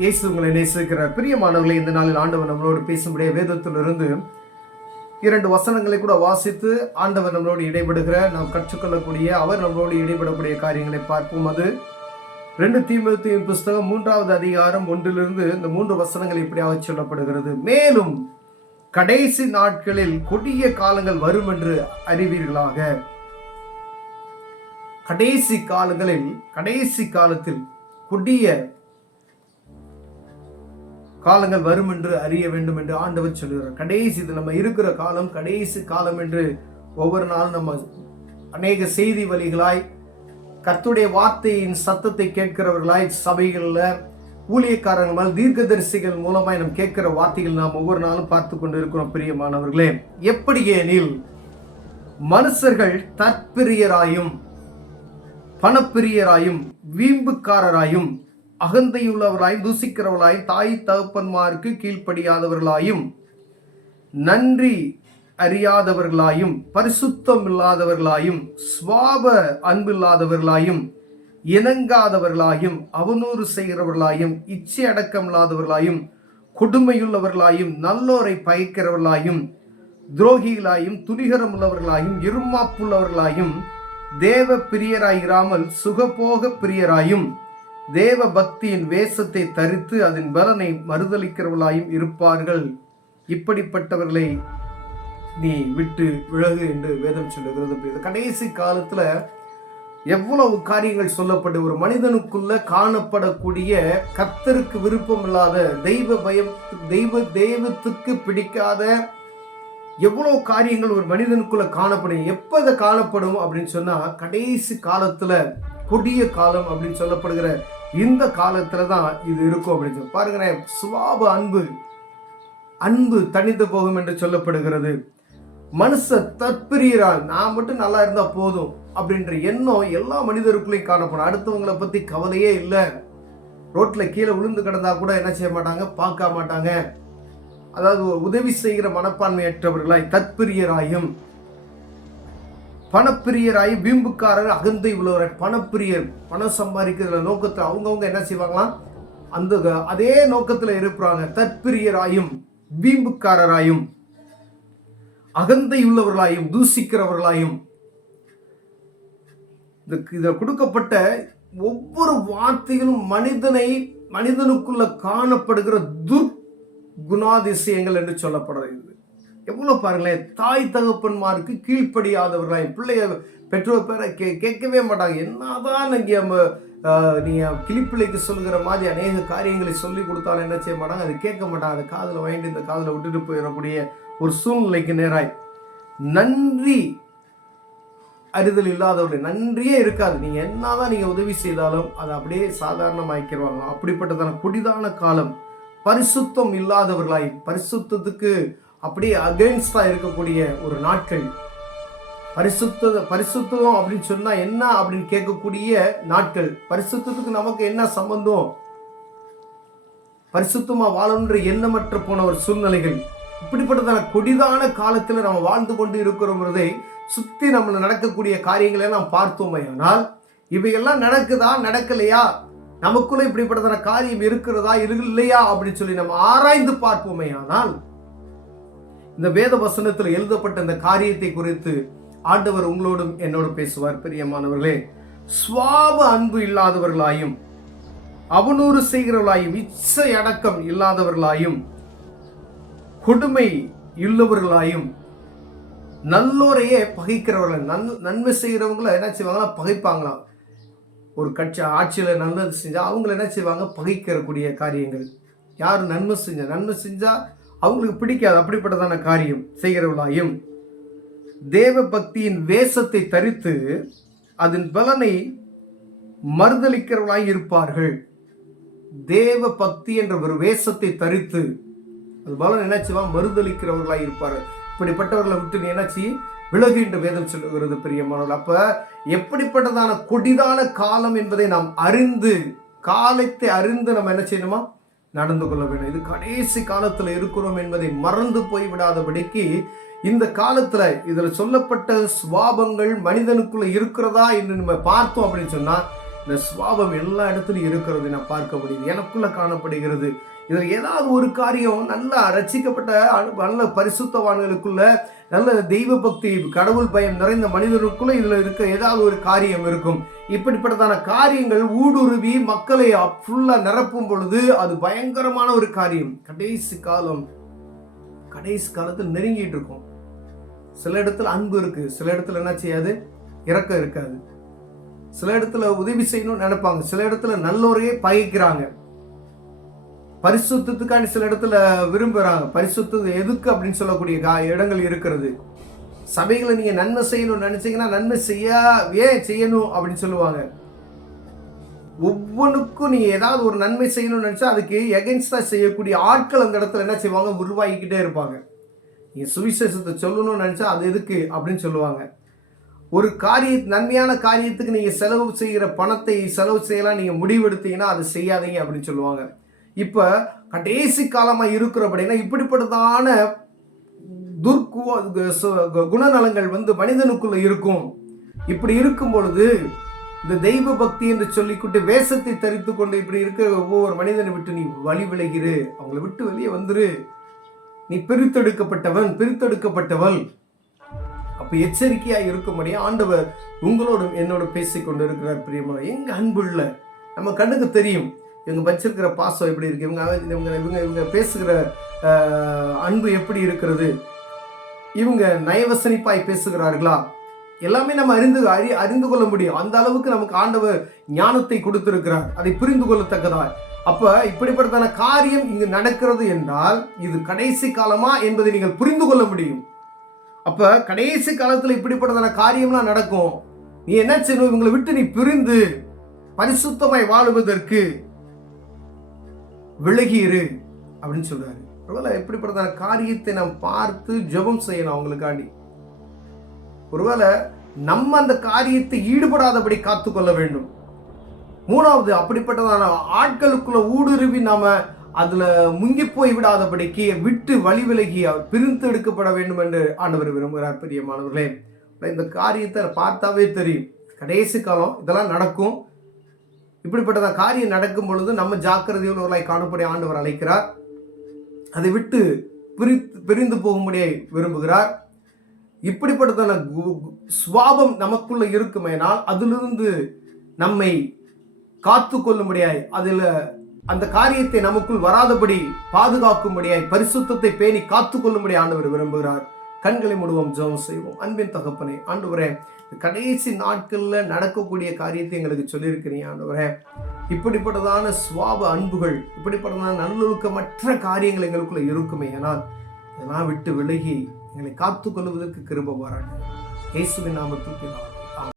இயேசு உங்களை நேசிக்கிறார். பிரியமானவர்களே, இந்த நாளில் ஆண்டவர் நம்மளோடு பேசும்படிய வேதத்திலிருந்து 2 வசனங்களை கூட வாசித்து ஆண்டவர் நம்மளோடு இடைபடுகிற, நாம் கற்றுக்கொள்ளக்கூடிய, அவர் நம்மளோடு இடைபடக்கூடிய காரியங்களை பார்ப்போம். அது 2 தீமோத்தேயு புஸ்தகம் 3வது அதிகாரம் 1 இந்த 3 வசனங்கள் இப்படியாக சொல்லப்படுகிறது. மேலும் கடைசி நாட்களில் கொடிய காலங்கள் வரும் என்று அறிவீர்களாக. கடைசி காலத்தில் கொடிய காலங்கள் வரும் என்று அறிய வேண்டும் என்று ஆண்டவர் சொல்கிறார். கடைசி நம்ம இருக்கிற காலம் கடைசி காலம் என்று ஒவ்வொரு நாளும் நம்ம அநேக செய்தி வழிகளாய் கர்த்தருடைய வார்த்தையின் சத்தத்தை கேட்கிறவர்களாய் சபைகளில் ஊழியக்காரர்கள் தீர்க்கதரிசிகள் மூலமாய் நாம் கேட்கிற வார்த்தைகள் நாம் ஒவ்வொரு நாளும் பார்த்து கொண்டு இருக்கிறோம். பிரியமானவர்களே, எப்படி எனில் மனுஷர்கள் தற்பிரியராயும் பணப்பிரியராயும் வீம்புக்காரராயும் அகந்தையுள்ளவர்களாயும் தூசிக்கிறவர்களாயும் தாய் தகப்பன்மாருக்கு கீழ்ப்படியாதவர்களாயும் நன்றி அறியாதவர்களாயும் பரிசுத்தம் இல்லாதவர்களாயும் சுவாப அன்பில்லாதவர்களாயும் இணங்காதவர்களாயும் அவநூறு செய்கிறவர்களாயும் இச்சை அடக்கம் இல்லாதவர்களாயும் கொடுமையுள்ளவர்களாயும் நல்லோரை பயக்கிறவர்களாயும் துரோகிகளாயும் துணிகரம் உள்ளவர்களாயும் இருமாப்புள்ளவர்களாயும் தேவ பிரியராயிராமல் சுகபோக பிரியராயும் தேவ பக்தியின் வேஷத்தை தரித்து அதன் பலனை மறுதளிக்கிறவர்களாயும் இருப்பார்கள். இப்படிப்பட்டவர்களை நீ விட்டு விலகு என்று வேதம் சொல்லுகிறது. கடைசி காலத்துல எவ்வளவு காரியங்கள் சொல்லப்பட்டு ஒரு மனிதனுக்குள்ள காணப்படக்கூடிய கர்த்தருக்கு விருப்பம் இல்லாத தெய்வ பயம் தெய்வத்துக்கு பிடிக்காத எவ்வளவு காரியங்கள் ஒரு மனிதனுக்குள்ள காணப்படும். எப்ப இதை காணப்படும் அப்படின்னு சொன்னா கடைசி காலத்துல கொடிய காலம் அப்படின்னு சொல்லப்படுகிற இந்த காலத்துல தான் இது இருக்கும் அப்படின்னு சொல்லி பாருங்க. சுவாப அன்பு தனித்து போகும் என்று சொல்லப்படுகிறது. மனுஷ தற்பிரியரால் நான் மட்டும் நல்லா இருந்தா போதும் அப்படின்ற எண்ணம் எல்லா மனிதருக்குள்ளேயும் காணப்படும். அடுத்தவங்களை பத்தி கவலையே இல்லை. ரோட்ல கீழே விழுந்து கிடந்தா கூட என்ன செய்ய மாட்டாங்க, பார்க்க மாட்டாங்க. அதாவது ஒரு உதவி செய்கிற மனப்பான்மையற்றவர்களாய் தற்பிரியராயும் பணப்பிரியராயும் வீம்புக்காரர் அகந்தை உள்ளவர். பணப்பிரியர் பணம் சம்பாதிக்கிற நோக்கத்தில் அவங்கவுங்க என்ன செய்வாங்களாம், அதே நோக்கத்தில் இருப்பாங்க. தற்பிரியராயும் வீம்புக்காரராயும் அகந்தை உள்ளவர்களாயும் தூசிக்கிறவர்களாயும். இதில் கொடுக்கப்பட்ட ஒவ்வொரு வார்த்தைகளும் மனிதனுக்குள்ள காணப்படுகிற துர்குணாதிசயங்கள் என்று சொல்லப்படுகிறது. எவ்வளவு பாருங்களேன், தாய் தகப்பன்மாருக்கு கீழ்ப்படியாதவர்களாய். பிள்ளைய பெற்றோர் பேரை கேட்கவே மாட்டாங்க. என்னதான் நீங்க கிளிப்பிள்ளைக்கு சொல்லுகிற மாதிரி அநேக காரியங்களை சொல்லி கொடுத்தாலும் என்ன செய்ய மாட்டாங்க, அது கேட்க மாட்டாங்க. அதை காதில் வாங்கிட்டு இந்த காதில் விட்டுட்டு போயிடக்கூடிய ஒரு சூழ்நிலைக்கு நேராய். நன்றி அறிதல் இல்லாதவர்கள், நன்றியே இருக்காது. நீங்க என்னதான் நீங்க உதவி செய்தாலும் அதை அப்படியே சாதாரணமாக்கிடுவாங்க. அப்படிப்பட்டதான கொடிதான காலம். பரிசுத்தம் இல்லாதவர்களாய், பரிசுத்தத்துக்கு அப்படியே அகைன்ஸ்டா இருக்கக்கூடிய ஒரு நாட்கள். பரிசுத்தம் அப்படின்னு சொன்னா என்ன அப்படின்னு கேட்கக்கூடிய நாட்கள். பரிசுத்தத்துக்கு நமக்கு என்ன சம்பந்தம்? பரிசுத்தமா வாழணுன்ற எண்ணமற்ற போன ஒரு சூழ்நிலைகள். இப்படிப்பட்டதான கொடிதான காலத்துல நம்ம வாழ்ந்து கொண்டு இருக்கிறோம்ன்றதை சுத்தி நம்மள நடக்கக்கூடிய காரியங்களை நாம் பார்த்தோமே. ஆனால் இவையெல்லாம் நடக்குதா நடக்கலையா, நமக்குள்ள இப்படிப்பட்டதான காரியம் இருக்கிறதா இல்லையா அப்படின்னு சொல்லி நம்ம ஆராய்ந்து பார்ப்போமே. ஆனால் இந்த வேத வசனத்தில் எழுதப்பட்ட இந்த காரியத்தை குறித்து ஆண்டவர் உங்களோடும் என்னோடு பேசுவார். பிரியமானவர்களே, சுவாப அன்பு இல்லாதவர்களாயும் அவநூறு செய்கிறவர்களாயும் இச்சை அடக்கம் இல்லாதவர்களாயும் கொடுமை உள்ளவர்களாயும் நல்லோரையே பகைக்கிறவர்கள். நன்மை செய்கிறவங்கள என்ன செய்வாங்களா, பகைப்பாங்களாம். ஒரு கட்சி ஆட்சியில நல்லது செஞ்சா அவங்களை என்ன செய்வாங்க, பகைக்கிறக்கூடிய காரியங்கள். யார் நன்மை செஞ்சா அவங்களுக்கு பிடிக்காது. அப்படிப்பட்டதான காரியம் செய்கிறவர்களாயும் தேவ பக்தியின் வேஷத்தை தரித்து அதன் பலனை மறுதளிக்கிறவர்களாய் இருப்பார்கள். தேவ பக்தி என்ற ஒரு வேஷத்தை தரித்து அது பலன் என்ன செய்வாங்க, மறுதளிக்கிறவர்களாய் இருப்பார்கள். இப்படிப்பட்டவர்களை விட்டு நீ என்னாச்சு விலகுகின்ற வேதம் சொல்லுகிறது. பிரியமானவர்கள், அப்ப எப்படிப்பட்டதான கொடிதான காலம் என்பதை நாம் காலத்தை அறிந்து நம்ம என்ன செய்யணுமா, நடந்து கொள்ள வேண்டும். இது கடைசி காலத்துல இருக்கிறோம் என்பதை மறந்து போய் விடாதபடிக்கு இந்த காலத்துல இதுல சொல்லப்பட்ட சுவாபங்கள் மனிதனுக்குள்ள இருக்கிறதா என்று நம்ம பார்த்தோம் அப்படின்னு சொன்னா இந்த சுபாவம் எல்லா இடத்துலையும் இருக்கிறது நான் பார்க்க முடியுது, எனக்குள்ள காணப்படுகிறது. இதில் ஏதாவது ஒரு காரியம் நல்லா ரட்சிக்கப்பட்ட நல்ல பரிசுத்தவான்களுக்குள்ள, நல்ல தெய்வ பக்தி கடவுள் பயம் நிறைந்த மனிதர்களுக்குள்ள இதுல இருக்க ஏதாவது ஒரு காரியம் இருக்கும். இப்படிப்பட்டதான காரியங்கள் ஊடுருவி மக்களை ஃபுல்லா நிரப்பும் பொழுது அது பயங்கரமான ஒரு காரியம். கடைசி காலத்தில் நெருங்கிட்டு இருக்கும். சில இடத்துல அன்பு இருக்கு, சில இடத்துல என்ன செய்யாது, இரக்கம் இருக்காது. சில இடத்துல உதவி செய்யணும்னு நினைப்பாங்க, சில இடத்துல நல்லோரையே பகைக்கிறாங்க. பரிசுத்தத்துக்காண்டி சில இடத்துல விரும்புறாங்க. பரிசுத்தம் எதுக்கு அப்படின்னு சொல்லக்கூடிய இடங்கள் இருக்கிறது. சபைகளை நீங்க நன்மை செய்யணும்னு நினைச்சீங்கன்னா நன்மை ஏன் செய்யணும் அப்படின்னு சொல்லுவாங்க. ஒவ்வொன்றுக்கும் நீங்க ஏதாவது ஒரு நன்மை செய்யணும்னு நினைச்சா அதுக்கு எகென்ஸ்டா செய்யக்கூடிய ஆட்கள் அந்த இடத்துல என்ன செய்வாங்க, உருவாகிக்கிட்டே இருப்பாங்க. நீங்க சுவிசேஷத்தை சொல்லணும்னு நினைச்சா அது எதுக்கு அப்படின்னு சொல்லுவாங்க. ஒரு நன்மையான காரியத்துக்கு நீங்க செலவு செய்கிற பணத்தை செலவு செய்யலாம் நீங்க முடிவெடுத்தீங்கன்னா அது செய்யாதீங்க அப்படின்னு சொல்லுவாங்க. இப்ப கடைசி காலமா இருக்கிறபடினா இப்படிப்பட்டதான குணநலங்கள் மனிதனுக்குள்ள இருக்கும். இப்படி இருக்கும் பொழுது இந்த தெய்வ பக்தி என்று சொல்லிக்கிட்டு வேஷத்தை தரித்து கொண்டு இப்படி இருக்கிற ஒவ்வொரு மனிதனை விட்டு நீ வழி விலகிரு, அவங்களை விட்டு வெளியே வந்துரு. நீ பிரித்தெடுக்கப்பட்டவள். அப்ப எச்சரிக்கையா இருக்கும்படி ஆண்டவர் உங்களோடும் என்னோட பேசிக் கொண்டு இருக்கிறார். பிரியமான எங்க அன்புள்ள, நம்ம கண்ணுக்கு தெரியும் இவங்க வச்சிருக்கிற பாசம் எப்படி இருக்கு, இவங்க பேசுகிற அன்பு எப்படி இருக்கிறது, இவங்க நயவசனிப்பாய் பேசுகிறார்களா, எல்லாமே நம்ம அறிந்து கொள்ள முடியும். அந்த அளவுக்கு நமக்கு ஆண்டவர் ஞானத்தை கொடுத்திருக்கிறார், அதை புரிந்து கொள்ளத்தக்கதா. அப்ப இப்படிப்பட்டதான காரியம் இங்கு நடக்கிறது என்றால் இது கடைசி காலமா என்பதை நீங்கள் புரிந்து கொள்ள முடியும். அப்ப கடைசி காலத்துல இப்படிப்பட்டதான காரியம்லாம் நடக்கும். நீ என்ன செய்யணும், இவங்களை விட்டு நீ பிரிந்து பரிசுத்தமாய் வாழுவதற்கு விலகிரு அப்படின்னு சொல்றாரு. ஒருவேளை இப்படிப்பட்டதான காரியத்தை நாம் பார்த்து ஜெபம் செய்யணும் அவங்களுக்காண்டி. ஒருவேளை நம்ம அந்த காரியத்தை ஈடுபடாதபடி காத்துக்கொள்ள வேண்டும். மூணாவது, அப்படிப்பட்டதான ஆட்களுக்குள்ள ஊடுருவி நாம அதுல முங்கி போய் விடாதபடிக்கு விட்டு வழி விலகி பிரித்து எடுக்கப்பட வேண்டும் என்று ஆண்டவர் விரும்புகிறார். பிரியமானவர்களே, இந்த காரியத்தை பார்த்தாவே தெரியும், கடைசி காலம் இதெல்லாம் நடக்கும். இப்படிப்பட்டதான் காரியம் நடக்கும் பொழுது நம்ம ஜாக்கிரதையுள்ளவர்களாய் காணப்படி ஆண்டவர் அழைக்கிறார். அதை விட்டு பிரிந்து போகும்படியே விரும்புகிறார். இப்படிப்பட்டதான சுவாபம் நமக்குள்ள இருக்குமேனால் அதிலிருந்து நம்மை காத்து கொள்ளும்படியாய், அதில் அந்த காரியத்தை நமக்குள் வராதபடி பாதுகாக்கும்படியாய், பரிசுத்தத்தை பேணி காத்து கொள்ளும்படி ஆண்டவர் விரும்புகிறார். கண்களை மூடுவோம், ஜெபம் செய்வோம். அன்பின் தகப்பனே, ஆண்டவரே, கடைசி நாட்கள்ல நடக்கக்கூடிய காரியத்தை எங்களுக்கு சொல்லியிருக்கிறீங்க ஆண்டவரே. இப்படிப்பட்டதான சுவாப அன்புகள், இப்படிப்பட்டதான நல்லொழுக்கமற்ற காரியங்கள் எங்களுக்குள்ள இருக்குமே, ஆனால் இதெல்லாம் விட்டு விலகி எங்களை காத்து கொள்வதற்கு கிருபை பாராட்டுங்க. இயேசுவின் நாமத்தில் பிதாவே.